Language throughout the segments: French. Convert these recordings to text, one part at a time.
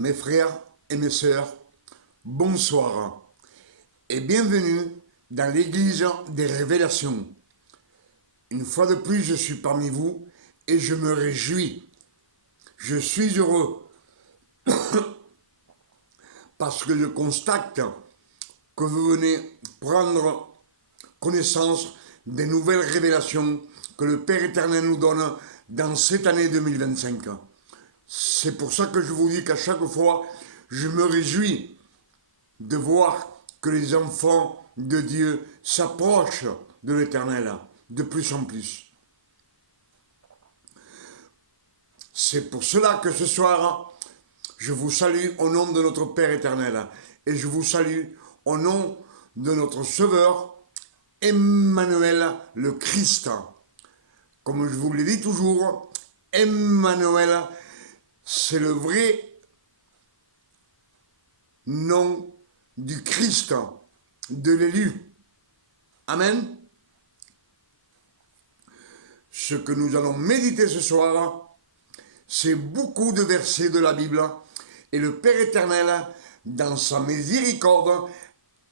Mes frères et mes sœurs, bonsoir et bienvenue dans l'église des révélations. Une fois de plus, je suis parmi vous et je me réjouis. Je suis heureux parce que je constate que vous venez prendre connaissance des nouvelles révélations que le Père éternel nous donne dans cette année 2025. C'est pour ça que je vous dis qu'à chaque fois, je me réjouis de voir que les enfants de Dieu s'approchent de l'Éternel de plus en plus. C'est pour cela que ce soir, je vous salue au nom de notre Père éternel et je vous salue au nom de notre Sauveur, Emmanuel le Christ. Comme je vous le dis toujours, Emmanuel, c'est le vrai nom du Christ, de l'élu. Amen. Ce que nous allons méditer ce soir, c'est beaucoup de versets de la Bible. Et le Père éternel, dans sa miséricorde,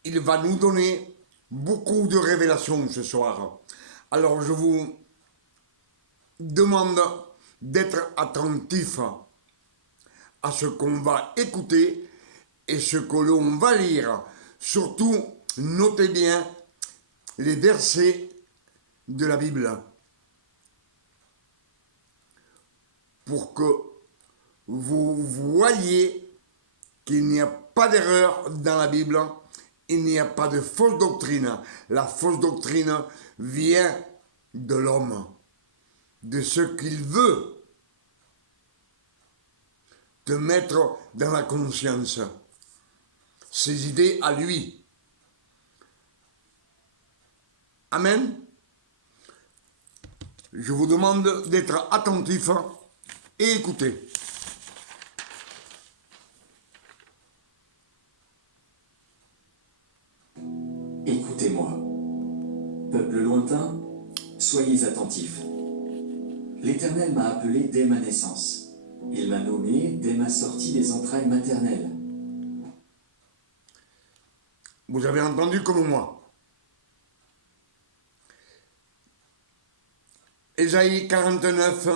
il va nous donner beaucoup de révélations ce soir. Alors je vous demande d'être attentif à ce qu'on va écouter et ce que l'on va lire. Surtout, notez bien les versets de la Bible pour que vous voyez qu'il n'y a pas d'erreur dans la Bible, il n'y a pas de fausse doctrine. La fausse doctrine vient de l'homme, de ce qu'il veut te mettre dans la conscience, ses idées à lui. Amen. Je vous demande d'être attentif et écouter. Écoutez-moi. Peuple lointain, soyez attentifs. L'Éternel m'a appelé dès ma naissance. Il m'a nommé dès ma sortie des entrailles maternelles. Vous avez entendu comme moi. Ésaïe 49,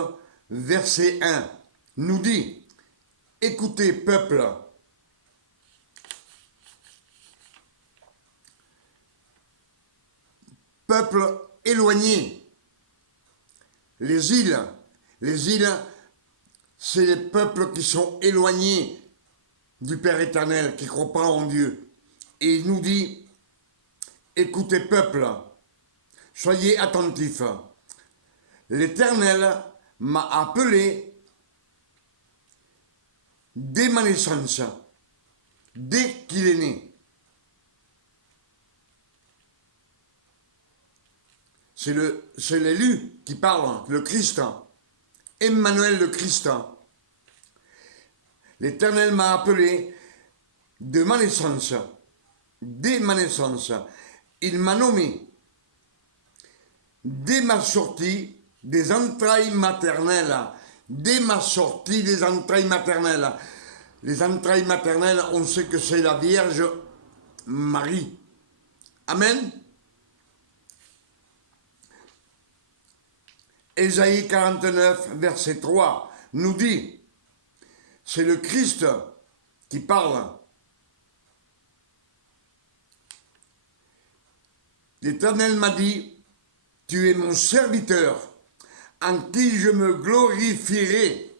verset 1, nous dit, « Écoutez, peuple, peuple éloigné, les îles, c'est les peuples qui sont éloignés du Père éternel, qui ne croient pas en Dieu. Et il nous dit, écoutez peuple, soyez attentifs. L'Éternel m'a appelé dès ma naissance, dès qu'il est né. C'est l'élu qui parle, le Christ, Emmanuel le Christ. L'Éternel m'a appelé de ma naissance, dès ma naissance. Il m'a nommé dès ma sortie des entrailles maternelles. Dès ma sortie des entrailles maternelles. Les entrailles maternelles, on sait que c'est la Vierge Marie. Amen. Ésaïe 49, verset 3, nous dit, c'est le Christ qui parle. L'Éternel m'a dit, tu es mon serviteur, en qui je me glorifierai.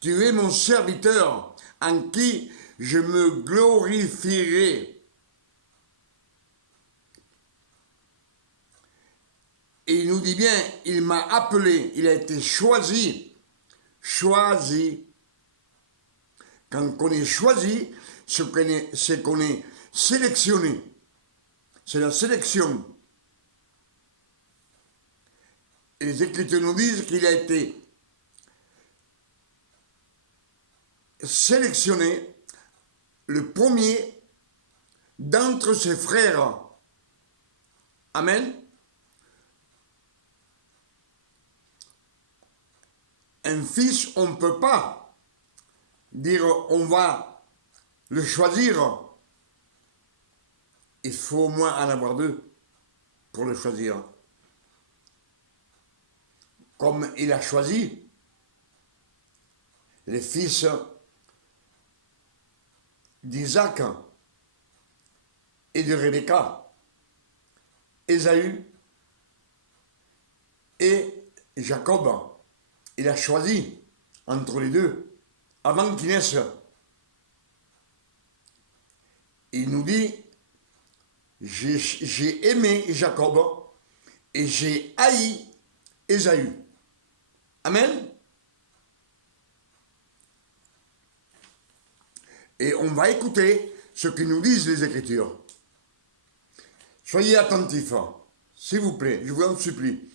Tu es mon serviteur, en qui je me glorifierai. Et il nous dit bien, il m'a appelé, il a été choisi. Choisi. Quand on est choisi, c'est qu'on est sélectionné. C'est la sélection. Et les Écritures nous disent qu'il a été sélectionné le premier d'entre ses frères. Amen. Un fils, on ne peut pas dire on va le choisir, il faut au moins en avoir deux pour le choisir. Comme il a choisi les fils d'Isaac et de Rebecca, Ésaü et Jacob. Il a choisi entre les deux avant qu'ils naissent. Il nous dit, j'ai aimé Jacob et j'ai haï Ésaü. Amen. Et on va écouter ce que nous disent les Écritures. Soyez attentifs, s'il vous plaît, je vous en supplie.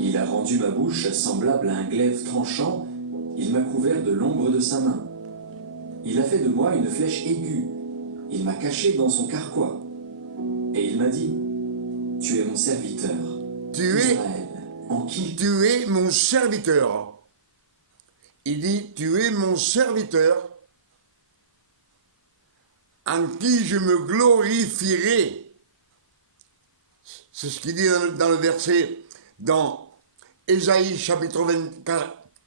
Il a rendu ma bouche semblable à un glaive tranchant, il m'a couvert de l'ombre de sa main. Il a fait de moi une flèche aiguë, il m'a caché dans son carquois. Et il m'a dit, tu es mon serviteur, Israël, en qui tu es mon serviteur. Il dit, tu es mon serviteur, en qui je me glorifierai. C'est ce qu'il dit dans le verset, dans Ésaïe chapitre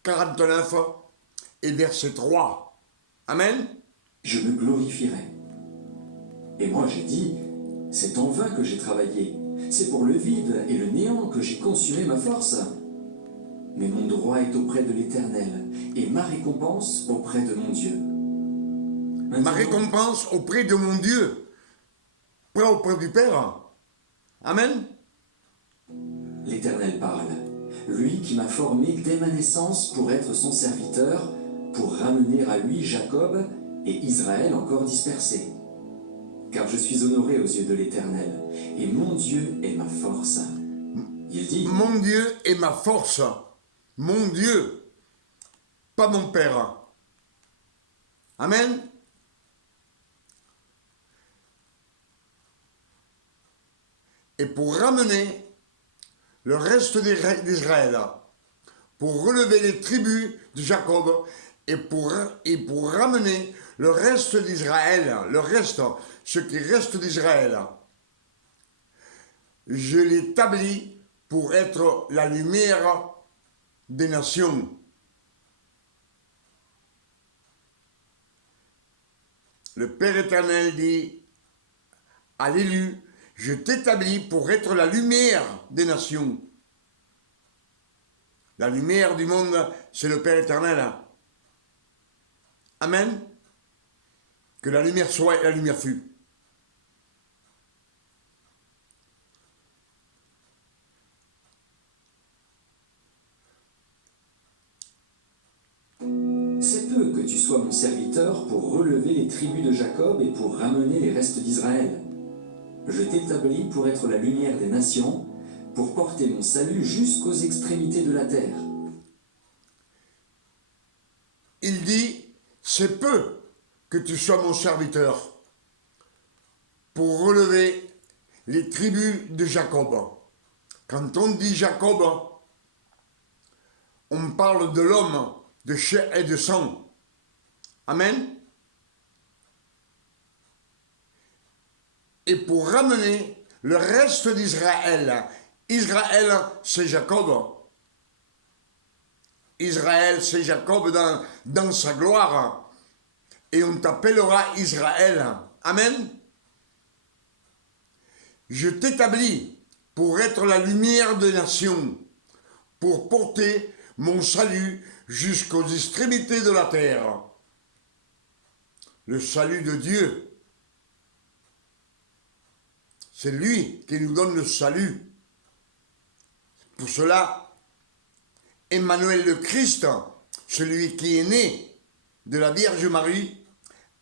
49 et verset 3. Amen. Je me glorifierai. Et moi j'ai dit, c'est en vain que j'ai travaillé, c'est pour le vide et le néant que j'ai consumé ma force. Mais mon droit est auprès de l'Éternel, et ma récompense auprès de mon Dieu. Ma récompense auprès de mon Dieu, pas auprès du Père. Amen. L'Éternel parle, lui qui m'a formé dès ma naissance pour être son serviteur, pour ramener à lui Jacob et Israël encore dispersés. Car je suis honoré aux yeux de l'Éternel, et mon Dieu est ma force. Il dit, mon Dieu est ma force. Mon Dieu, pas mon Père. Amen. Et pour ramener le reste d'Israël, pour relever les tribus de Jacob, et pour ramener le reste d'Israël, ce qui reste d'Israël, je l'établis pour être la lumière des nations. Le Père éternel dit à l'élu, je t'établis pour être la lumière des nations. La lumière du monde, c'est le Père éternel. Amen. Que la lumière soit et la lumière fut. c'est peu que tu sois mon serviteur pour relever les tribus de Jacob et pour ramener les restes d'Israël. Je t'établis pour être la lumière des nations, pour porter mon salut jusqu'aux extrémités de la terre. Il dit, c'est peu que tu sois mon serviteur pour relever les tribus de Jacob. Quand on dit Jacob, on parle de l'homme de chair et de sang. Amen. Et pour ramener le reste d'Israël. Israël, c'est Jacob. Israël, c'est Jacob dans sa gloire. Et on t'appellera Israël. Amen. Je t'établis pour être la lumière des nations, pour porter mon salut jusqu'aux extrémités de la terre. Le salut de Dieu. C'est lui qui nous donne le salut. Pour cela, Emmanuel le Christ, celui qui est né de la Vierge Marie,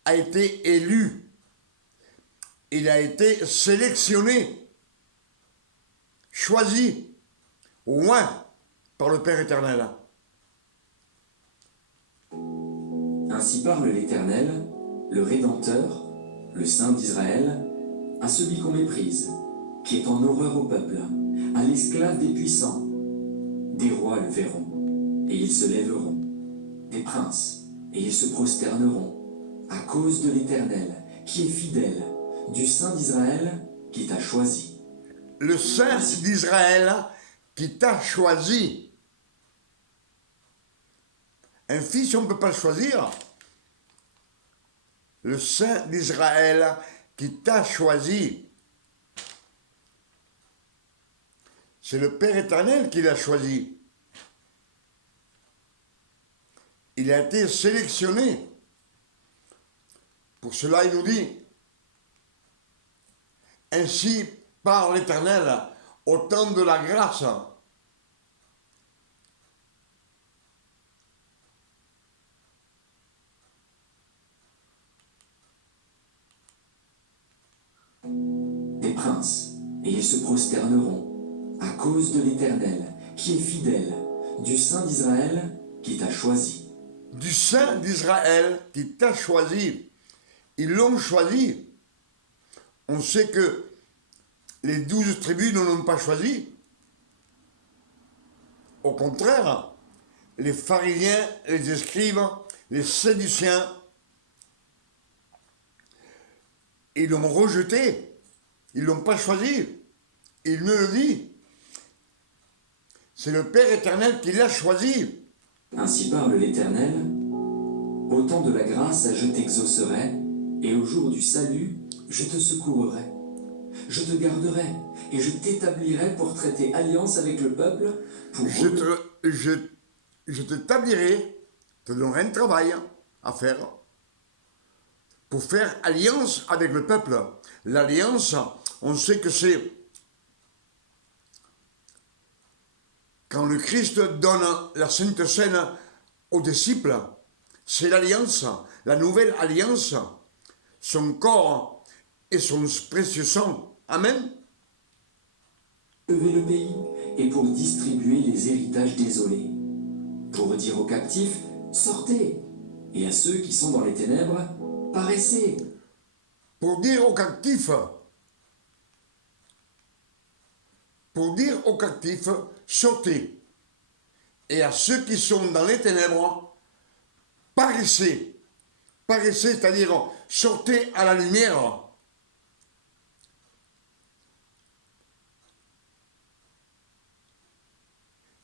a été élu. Il a été sélectionné, choisi, oint par le Père éternel. Ainsi parle l'Éternel, le Rédempteur, le Saint d'Israël, à celui qu'on méprise, qui est en horreur au peuple, à l'esclave des puissants. Des rois le verront, et ils se lèveront, des princes, et ils se prosterneront à cause de l'Éternel, qui est fidèle, du Saint d'Israël, qui t'a choisi. Le Saint d'Israël qui t'a choisi. Un fils, on ne peut pas le choisir. Le Saint d'Israël qui t'a choisi. C'est le Père éternel qui l'a choisi. Il a été sélectionné. Pour cela, il nous dit, ainsi par l'Éternel, au temps de la grâce, des princes, et ils se prosterneront à cause de l'Éternel, qui est fidèle, du Saint d'Israël, qui t'a choisi. du Saint d'Israël qui t'a choisi. Ils l'ont choisi. On sait que les 12 tribus ne l'ont pas choisi. Au contraire, les pharisiens, les escribes, les séduciens, ils l'ont rejeté. Ils ne l'ont pas choisi. Il me le dit. C'est le Père éternel qui l'a choisi. Ainsi parle l'Éternel, au temps de la grâce, je t'exaucerai, et au jour du salut, je te secourerai. Je te garderai, et je t'établirai pour traiter alliance avec le peuple, pour Je t'établirai, te donnerai un travail à faire pour faire alliance avec le peuple. L'alliance, on sait que c'est quand le Christ donne la Sainte Seine aux disciples, c'est l'alliance, la nouvelle alliance, son corps et son précieux sang. Amen. lever le pays, et pour distribuer les héritages désolés. Pour dire aux captifs, sortez, et à ceux qui sont dans les ténèbres, paraissez. Pour dire aux captifs, sortez. Et à ceux qui sont dans les ténèbres, paraissez. Paraissez, c'est-à-dire sortez à la lumière.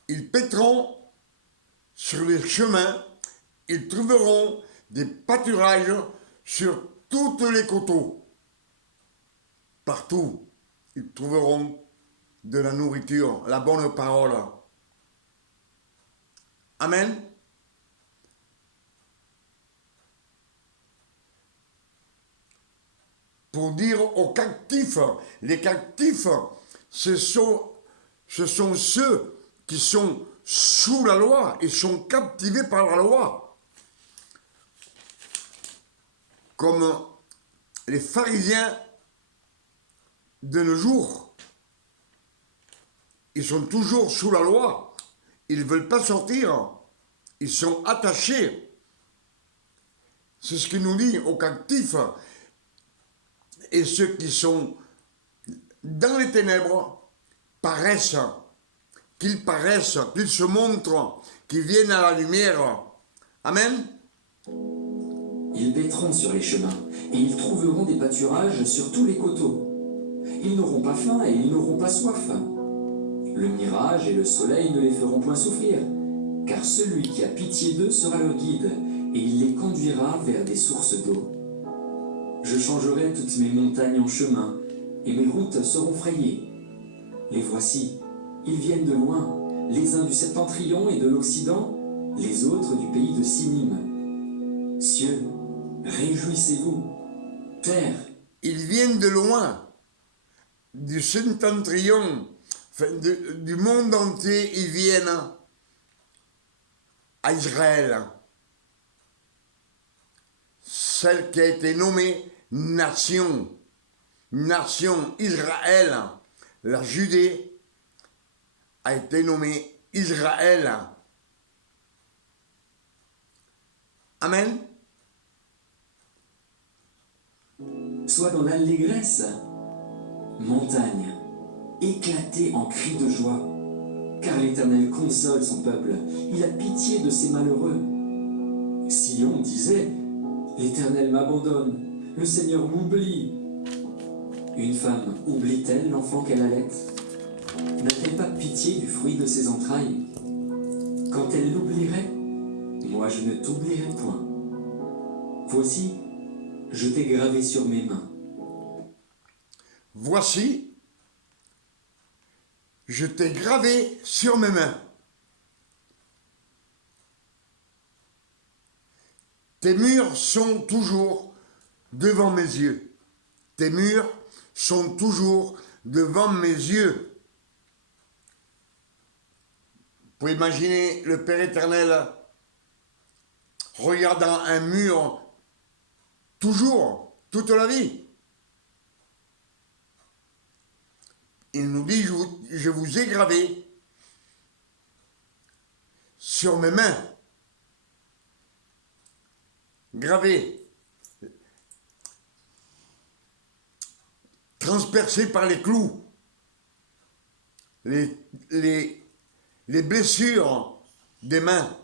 Ils paîtront sur les chemins, ils trouveront des pâturages sur tous les coteaux. Partout, ils trouveront de la nourriture, la bonne parole. Amen. Pour dire aux captifs, les captifs, ce sont ceux qui sont sous la loi et sont captivés par la loi. Comme les pharisiens de nos jours, ils sont toujours sous la loi, ils ne veulent pas sortir, ils sont attachés. C'est ce qu'il nous dit aux captifs. Et ceux qui sont dans les ténèbres paraissent, qu'ils se montrent, qu'ils viennent à la lumière. Amen. Ils paîtront sur les chemins, et ils trouveront des pâturages sur tous les coteaux. Ils n'auront pas faim et ils n'auront pas soif. Le mirage et le soleil ne les feront point souffrir, car celui qui a pitié d'eux sera leur guide, et il les conduira vers des sources d'eau. Je changerai toutes mes montagnes en chemin, et mes routes seront frayées. Les voici, ils viennent de loin, les uns du septentrion et de l'Occident, les autres du pays de Sinim. Cieux, réjouissez-vous. Terre, Ils viennent de loin, du septentrion, du monde entier, ils viennent à Israël. Celle qui a été nommée nation, Israël, la Judée a été nommée Israël. Amen. sois dans l'allégresse. Montagne, éclatez en cris de joie, car l'Éternel console son peuple, il a pitié de ses malheureux. Si Sion disait « L'Éternel m'abandonne, le Seigneur m'oublie ». Une femme oublie-t-elle l'enfant qu'elle allait? N'a-t-elle pas pitié du fruit de ses entrailles? Quand elle l'oublierait, moi je ne t'oublierai point. Voici, je t'ai gravé sur mes mains. Voici, je t'ai gravé sur mes mains. Tes murs sont toujours devant mes yeux. Tes murs sont toujours devant mes yeux. Vous pouvez imaginer le Père éternel regardant un mur toujours, toute la vie. Il nous dit, je vous ai gravé sur mes mains. Gravé. Transpercé par les clous. Les blessures des mains.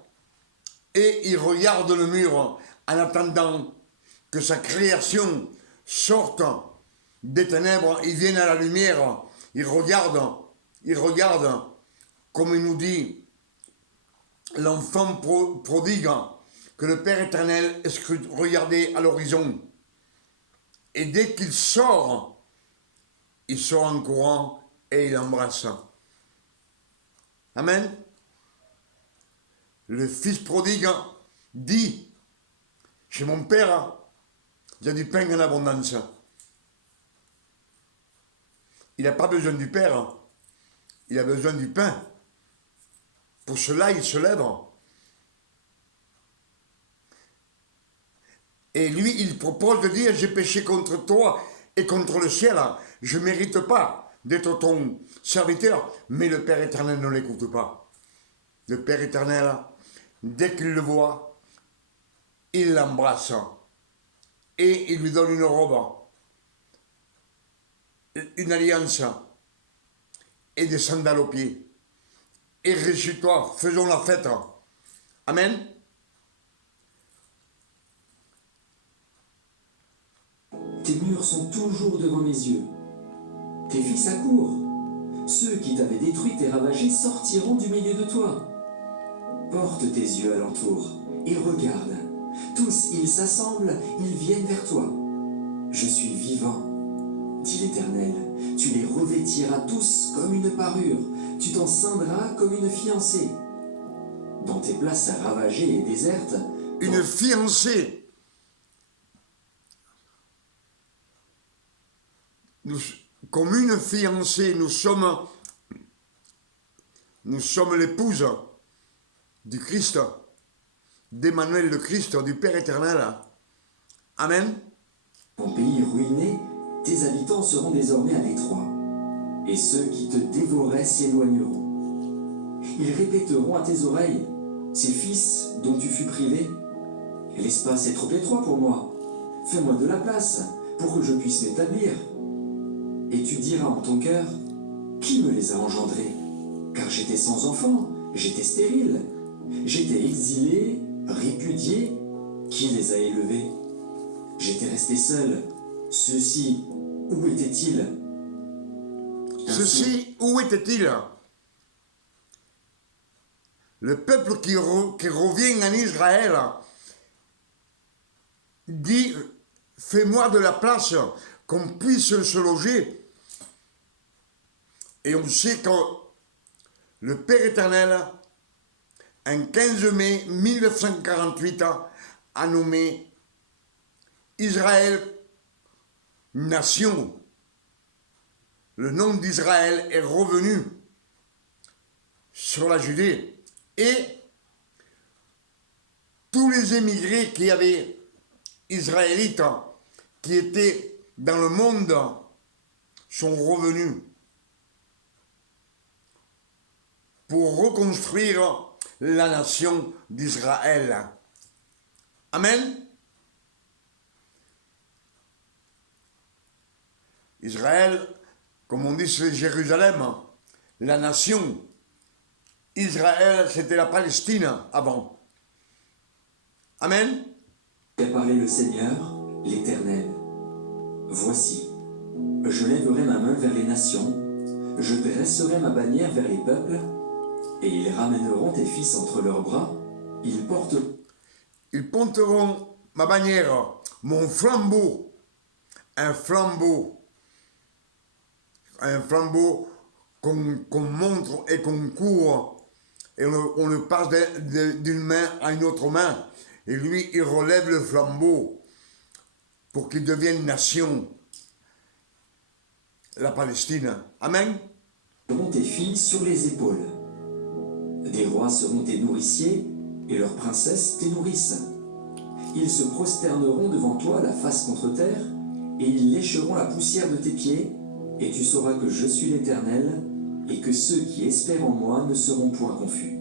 Et il regarde le mur en attendant que sa création sorte des ténèbres, il vienne à la lumière. Il regarde, comme il nous dit, l'enfant prodigue que le Père éternel regardait à l'horizon. Et dès qu'il sort en courant et il embrasse. Amen. Le fils prodigue dit, chez mon père, il y a du pain en abondance. Il n'a pas besoin du Père, il a besoin du pain. Pour cela, il se lève. Et lui, il propose de dire, j'ai péché contre toi et contre le ciel. Je ne mérite pas d'être ton serviteur. Mais le Père éternel ne l'écoute pas. Le Père éternel, dès qu'il le voit, il l'embrasse. Et il lui donne une robe, une alliance et des sandales aux pieds. Et réjouis-toi, faisons la fête. Amen. Tes murs sont toujours devant mes yeux. Tes fils accourent. Ceux qui t'avaient détruit et ravagé sortiront du milieu de toi. Porte tes yeux alentour et regarde. Tous, ils s'assemblent, ils viennent vers toi. Je suis vivant, dit l'Éternel. Tu les revêtiras tous comme une parure. Tu t'en ceindras comme une fiancée. Dans tes places ravagées et désertes, Une fiancée. Comme une fiancée, nous sommes l'épouse du Christ, d'Emmanuel le Christ, du Père éternel. Amen. ton pays ruiné, tes habitants seront désormais à l'étroit, et ceux qui te dévoraient s'éloigneront. Ils répéteront à tes oreilles, ces fils dont tu fus privé, l'espace est trop étroit pour moi, fais-moi de la place pour que je puisse m'établir. Et tu diras en ton cœur, qui me les a engendrés? Car j'étais sans enfant, j'étais stérile, j'étais exilé, répudié, qui les a élevés? J'étais resté seul, ceux-ci, où étaient-ils? Ceci, où était-il? Le peuple qui revient en Israël dit, fais-moi de la place, qu'on puisse se loger. Et on sait que le Père éternel, un 15 mai 1948, a nommé Israël nation. Le nom d'Israël est revenu sur la Judée. Et tous les émigrés qui avaient israélites, qui étaient dans le monde, sont revenus pour reconstruire la nation d'Israël. Amen. Israël, comme on dit, c'est Jérusalem, la nation. Israël, c'était la Palestine avant. Amen. Préparez le Seigneur, l'Éternel. Voici, je lèverai ma main vers les nations, je dresserai ma bannière vers les peuples, et ils ramèneront tes fils entre leurs bras, ils porteront ma bannière, mon flambeau, un flambeau qu'on montre et qu'on court, et on le passe d'une main à une autre main. Et lui, il relève le flambeau pour qu'il devienne nation, la Palestine. Amen. Seront tes filles sur les épaules. Des rois seront tes nourriciers, et leurs princesses tes nourrices. Ils se prosterneront devant toi la face contre terre, et ils lécheront la poussière de tes pieds, et tu sauras que je suis l'Éternel, et que ceux qui espèrent en moi ne seront point confus.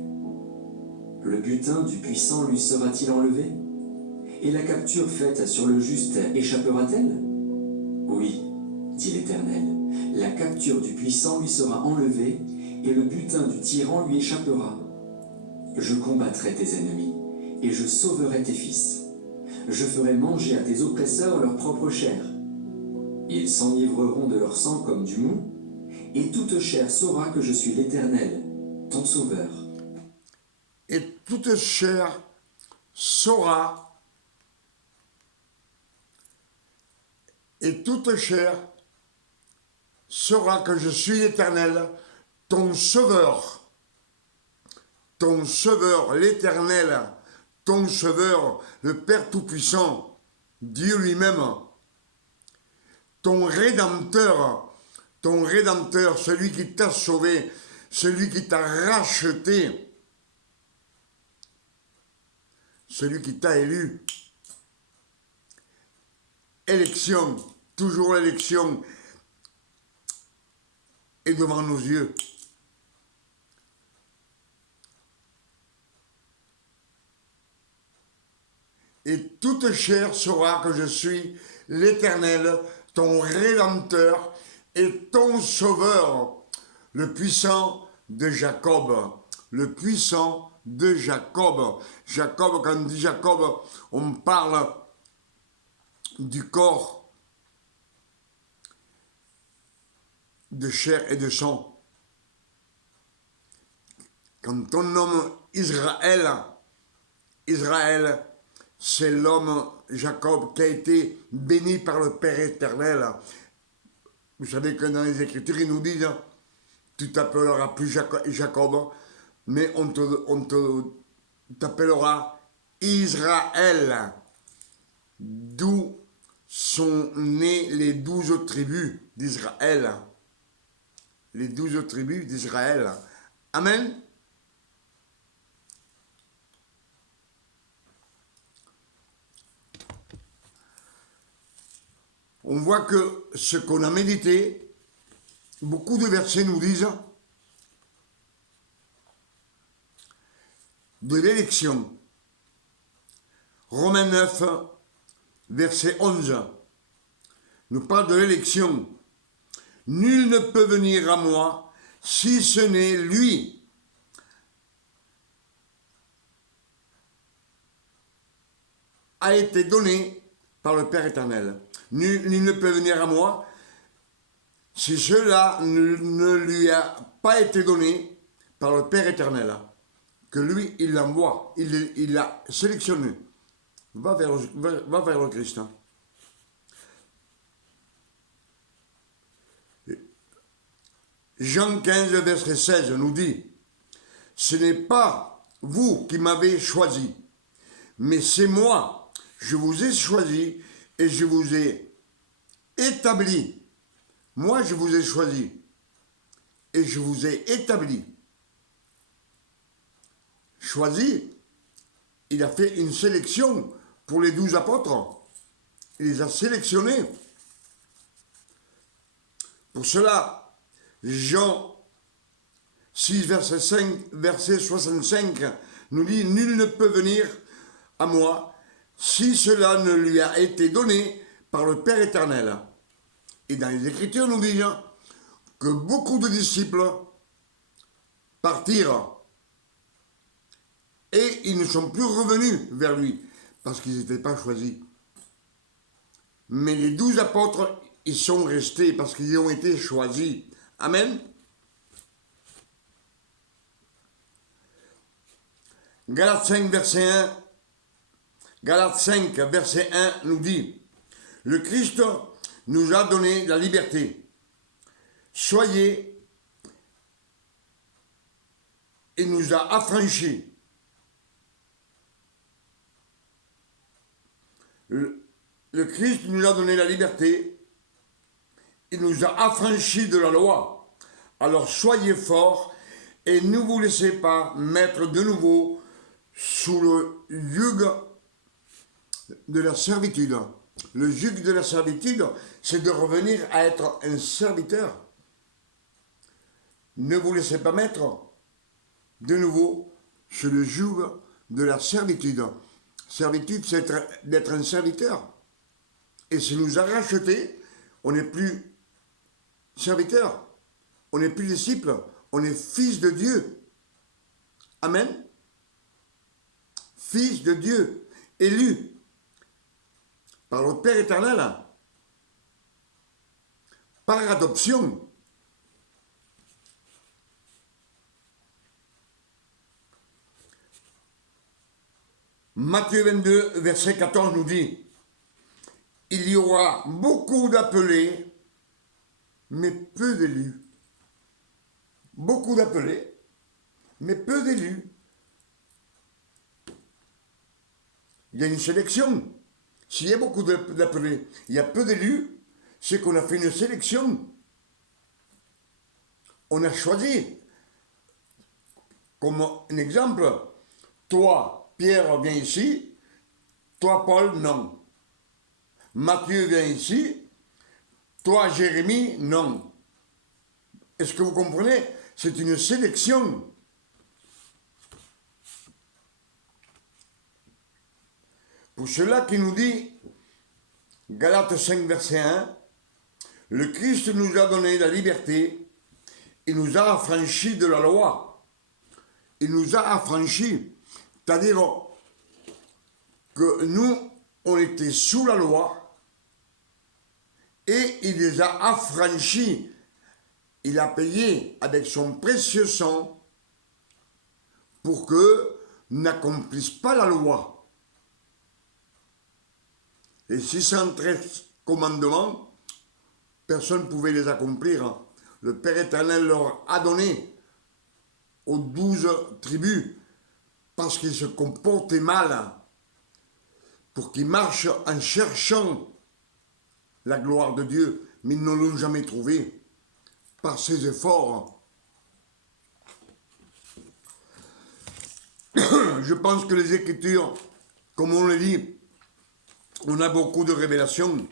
Le butin du puissant lui sera-t-il enlevé? Et la capture faite sur le juste échappera-t-elle? Oui, dit l'Éternel, la capture du puissant lui sera enlevée, et le butin du tyran lui échappera. Je combattrai tes ennemis, et je sauverai tes fils. Je ferai manger à tes oppresseurs leur propre chair. Ils s'enivreront de leur sang comme du mou, et toute chair saura que je suis l'Éternel, ton sauveur. Et toute chair saura, que je suis l'Éternel, ton sauveur, l'Éternel, ton sauveur, le Père Tout-Puissant, Dieu lui-même, ton rédempteur, celui qui t'a sauvé, celui qui t'a racheté, celui qui t'a élu. Élection, toujours l'élection est devant nos yeux. Et toute chair saura que je suis l'Éternel, ton Rédempteur et ton Sauveur, le puissant de Jacob. Le puissant de Jacob. Jacob, quand on dit Jacob, on parle du corps de chair et de sang. Quand on nomme Israël, c'est l'homme Jacob qui a été béni par le Père éternel. Vous savez que dans les Écritures, ils nous disent, tu t'appelleras plus Jacob, mais on t'appellera Israël, d'où sont nées les 12 tribus d'Israël. Les 12 tribus d'Israël. Amen. On voit que ce qu'on a médité, beaucoup de versets nous disent de l'élection. Romains 9, verset 11, nous parle de l'élection. Nul ne peut venir à moi si ce n'est lui. A été donné par le Père éternel. Nul ne peut venir à moi si cela ne lui a pas été donné par le Père éternel. Que lui, il l'envoie, il l'a sélectionné. Va vers le Christ. Hein. Jean 15, verset 16 nous dit, « Ce n'est pas vous qui m'avez choisi, mais c'est moi. Je vous ai choisi et je vous ai établi. Moi, je vous ai choisi et je vous ai établi. » Choisi, il a fait une sélection pour les 12 apôtres. Il les a sélectionnés. Pour cela, Jean 6, verset 65, nous dit « Nul ne peut venir à moi si cela ne lui a été donné par le Père éternel. » Et dans les Écritures, nous dit que beaucoup de disciples partirent et ils ne sont plus revenus vers lui parce qu'ils n'étaient pas choisis. Mais les 12 apôtres, ils sont restés parce qu'ils ont été choisis. Amen. Galates 5, verset 1. Galates 5, verset 1 nous dit, le Christ nous a donné la liberté. Soyez, il nous a affranchis. Le Christ nous a donné la liberté. Il nous a affranchis de la loi. Alors soyez forts et ne vous laissez pas mettre de nouveau sous le joug de la servitude. Le joug de la servitude, c'est de revenir à être un serviteur. Ne vous laissez pas mettre de nouveau sur le joug de la servitude. Servitude, c'est d'être un serviteur. Et s'il nous a rachetés, on n'est plus serviteur, on n'est plus disciple, on est fils de Dieu. Amen. Fils de Dieu, élu par le Père éternel, par adoption. Matthieu 22, verset 14 nous dit, il y aura beaucoup d'appelés, mais peu d'élus. Beaucoup d'appelés, mais peu d'élus. Il y a une sélection. S'il y a beaucoup d'appelés, il y a peu d'élus, c'est qu'on a fait une sélection. On a choisi. Comme un exemple, toi, Pierre, viens ici, toi, Paul, non. Matthieu vient ici, toi, Jérémie, non. Est-ce que vous comprenez? C'est une sélection. Pour cela qui nous dit, Galates 5, verset 1, le Christ nous a donné la liberté, il nous a affranchis de la loi. Il nous a affranchis, c'est-à-dire que nous, on était sous la loi et il les a affranchis. Il a payé avec son précieux sang pour que n'accomplissent pas la loi. Les 613 commandements, personne ne pouvait les accomplir. Le Père éternel leur a donné aux 12 tribus parce qu'ils se comportaient mal, pour qu'ils marchent en cherchant la gloire de Dieu, mais ils ne l'ont jamais trouvé par ses efforts. Je pense que les Écritures, comme on le dit, on a beaucoup de révélations.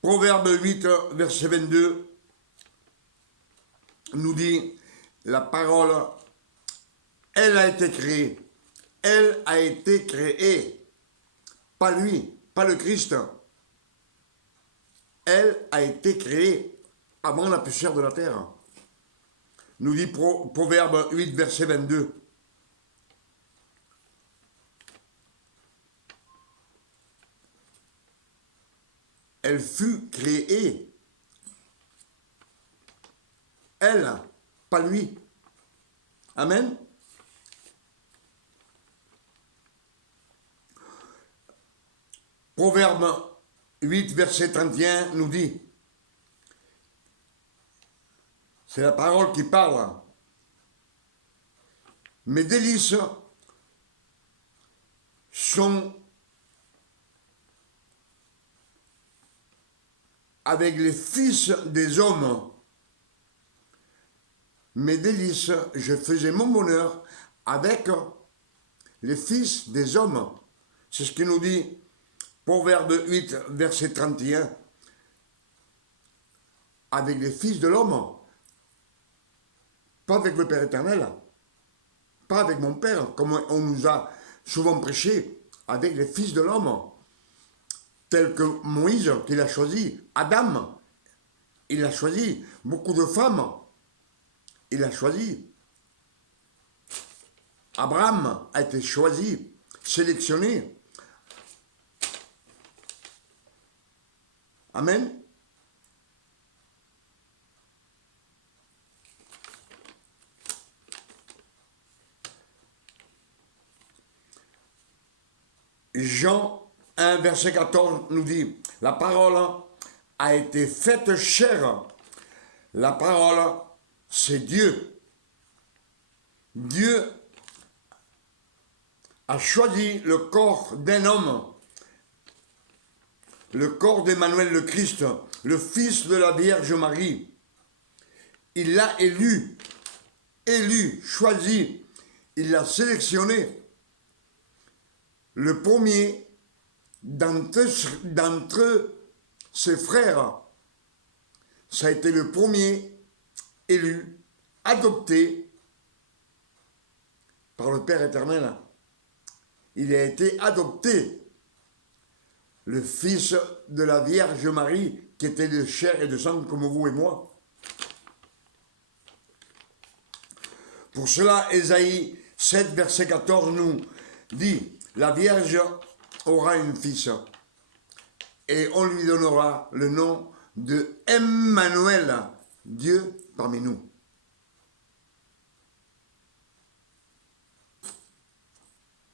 Proverbe 8, verset 22, nous dit, la parole, elle a été créée. Elle a été créée. Pas lui, pas le Christ. Elle a été créée avant la poussière de la terre. Nous dit Proverbe 8, verset 22. Elle fut créée. Elle, pas lui. Amen. Proverbe 8, verset 31 nous dit, c'est la parole qui parle, mes délices sont avec les fils des hommes. Mes délices, je faisais mon bonheur avec les fils des hommes. C'est ce qui nous dit Proverbe 8, verset 31. Avec les fils de l'homme. Pas avec le Père éternel. Pas avec mon Père, comme on nous a souvent prêché. Avec les fils de l'homme. Tel que Moïse, qu'il a choisi. Adam, il a choisi. Beaucoup de femmes, il a choisi. Abraham a été choisi, sélectionné. Amen. Jean 1, verset 14 nous dit, la parole a été faite chair. La parole, c'est Dieu. Dieu a choisi le corps d'un homme, le corps d'Emmanuel le Christ, le fils de la Vierge Marie. Il l'a élu, choisi, il l'a sélectionné. Le premier d'entre ses frères, ça a été le premier élu, adopté par le Père éternel. Il a été adopté, le fils de la Vierge Marie, qui était de chair et de sang comme vous et moi. Pour cela, Ésaïe 7, verset 14 nous dit, la Vierge aura un fils et on lui donnera le nom de Emmanuel, Dieu parmi nous.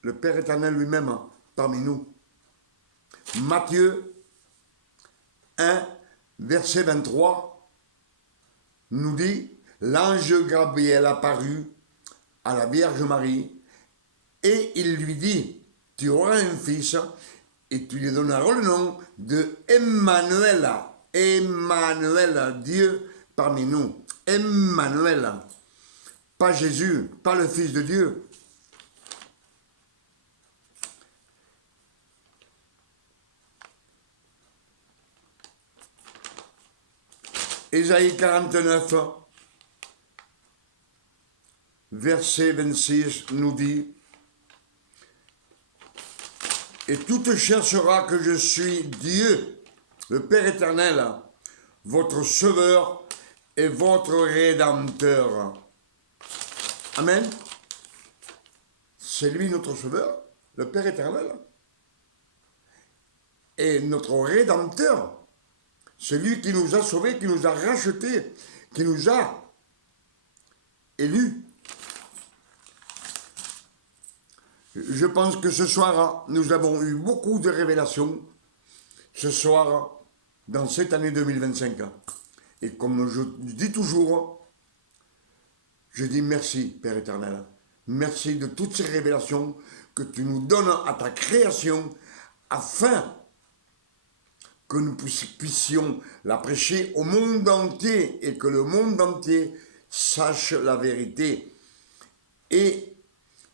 Le Père éternel lui-même parmi nous. Matthieu 1, verset 23 nous dit, l'ange Gabriel apparut à la Vierge Marie et il lui dit, tu auras un fils et tu lui donneras le nom de Emmanuel. Emmanuel, Dieu parmi nous. Emmanuel. Pas Jésus, pas le Fils de Dieu. Ésaïe 49, verset 26 nous dit, et toute chair saura que je suis Dieu, le Père éternel, votre Sauveur et votre Rédempteur. Amen. C'est lui notre Sauveur, le Père éternel. Et notre Rédempteur, c'est lui qui nous a sauvés, qui nous a rachetés, qui nous a élus. Je pense que ce soir, nous avons eu beaucoup de révélations, ce soir, dans cette année 2025. Et comme je dis toujours, je dis merci, Père éternel. Merci de toutes ces révélations que tu nous donnes à ta création, afin que nous puissions la prêcher au monde entier et que le monde entier sache la vérité. Et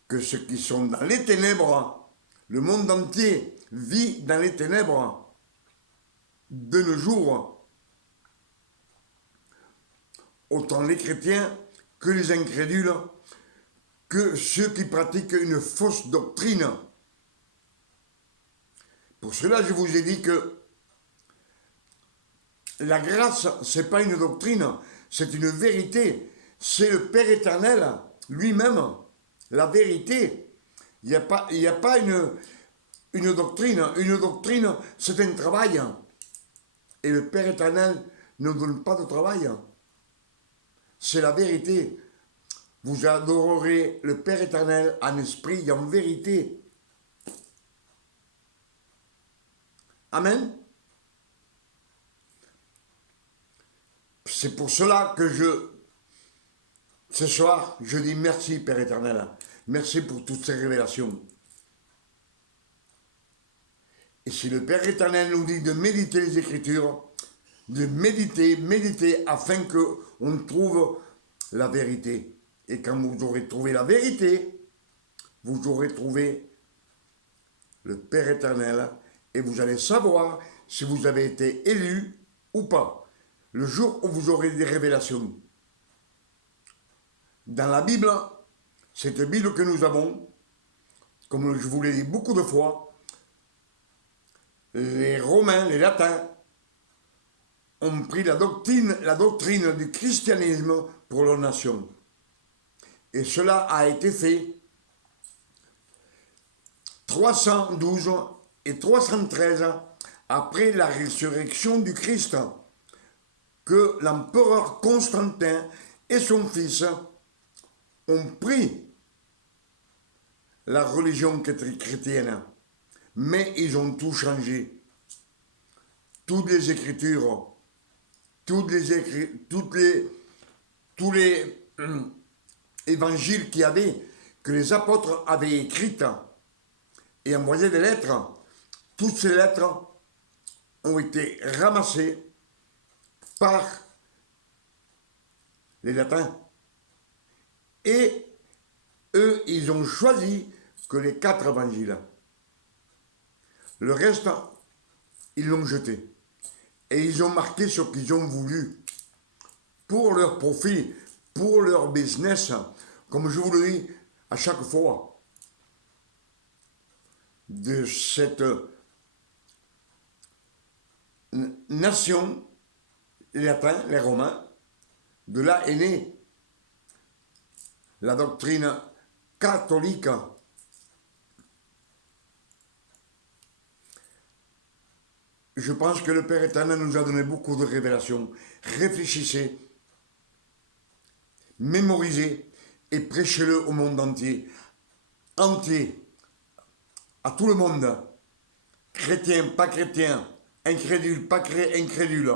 que ceux qui sont dans les ténèbres, le monde entier vit dans les ténèbres de nos jours. Autant les chrétiens que les incrédules, que ceux qui pratiquent une fausse doctrine. Pour cela, je vous ai dit que la grâce, ce n'est pas une doctrine, c'est une vérité. C'est le Père éternel lui-même, la vérité. Il n'y a pas une doctrine. Une doctrine, c'est un travail. Et le Père éternel ne donne pas de travail. C'est la vérité. Vous adorerez le Père éternel en esprit et en vérité. Amen. C'est pour cela que ce soir, je dis merci Père éternel. Merci pour toutes ces révélations. Et si le Père éternel nous dit de méditer les Écritures, de méditer afin qu'on trouve la vérité. Et quand vous aurez trouvé la vérité, vous aurez trouvé le Père éternel et vous allez savoir si vous avez été élu ou pas. Le jour où vous aurez des révélations. Dans la Bible, cette Bible que nous avons, comme je vous l'ai dit beaucoup de fois, les Romains, les Latins, ont pris la doctrine du christianisme pour leur nation. Et cela a été fait 312 et 313 après la résurrection du Christ, que l'empereur Constantin et son fils ont pris la religion chrétienne, mais ils ont tout changé. Toutes les écritures, tous les évangiles qu'il y avait, que les apôtres avaient écrites et envoyé des lettres, toutes ces lettres ont été ramassées par les latins. Et eux, ils ont choisi que les 4 évangiles. Le reste, ils l'ont jeté. Et ils ont marqué ce qu'ils ont voulu pour leur profit, pour leur business, comme je vous le dis à chaque fois, de cette nation, les latins, les romains, de là est née la doctrine catholique. Je pense que le Père éternel nous a donné beaucoup de révélations. Réfléchissez, mémorisez et prêchez-le au monde entier. Entier. À tout le monde. Chrétien, pas chrétien. Incrédule, pas incrédule.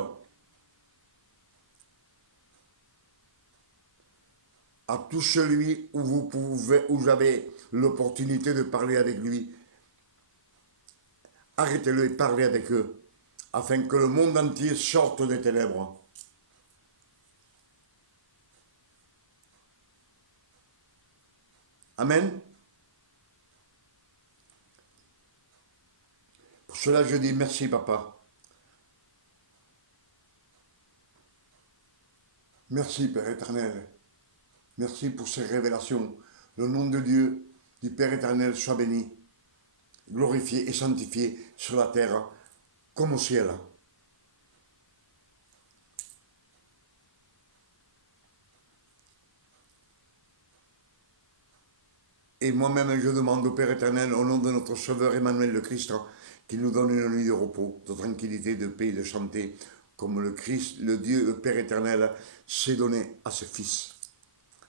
À tout celui où vous avez l'opportunité de parler avec lui. Arrêtez-le et parlez avec eux, afin que le monde entier sorte des ténèbres. Amen. Pour cela, je dis merci, Papa. Merci, Père éternel. Merci pour ces révélations. Le nom de Dieu, du Père éternel, soit béni, glorifié et sanctifié sur la terre comme au ciel. Et moi-même, je demande au Père éternel, au nom de notre Sauveur Emmanuel le Christ, qu'il nous donne une nuit de repos, de tranquillité, de paix et de santé, comme le Christ, le Dieu, le Père éternel, s'est donné à ses fils.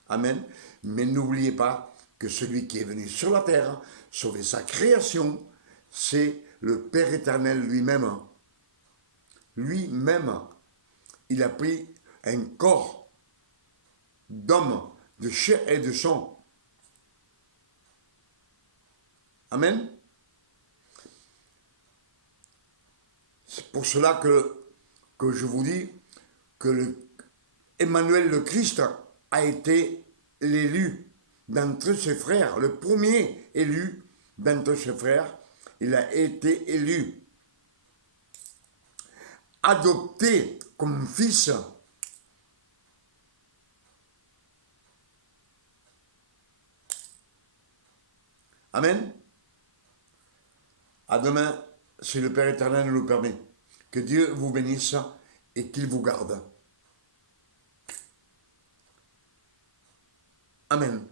Amen. Mais n'oubliez pas que celui qui est venu sur la terre, sauver sa création, c'est le Père éternel lui-même. Lui-même, il a pris un corps d'homme, de chair et de sang. Amen. C'est pour cela que je vous dis que Emmanuel le Christ a été l'élu d'entre ses frères, le premier élu d'entre ses frères. Il a été élu, adopté comme fils. Amen. À demain, si le Père éternel nous le permet. Que Dieu vous bénisse et qu'il vous garde. Amen.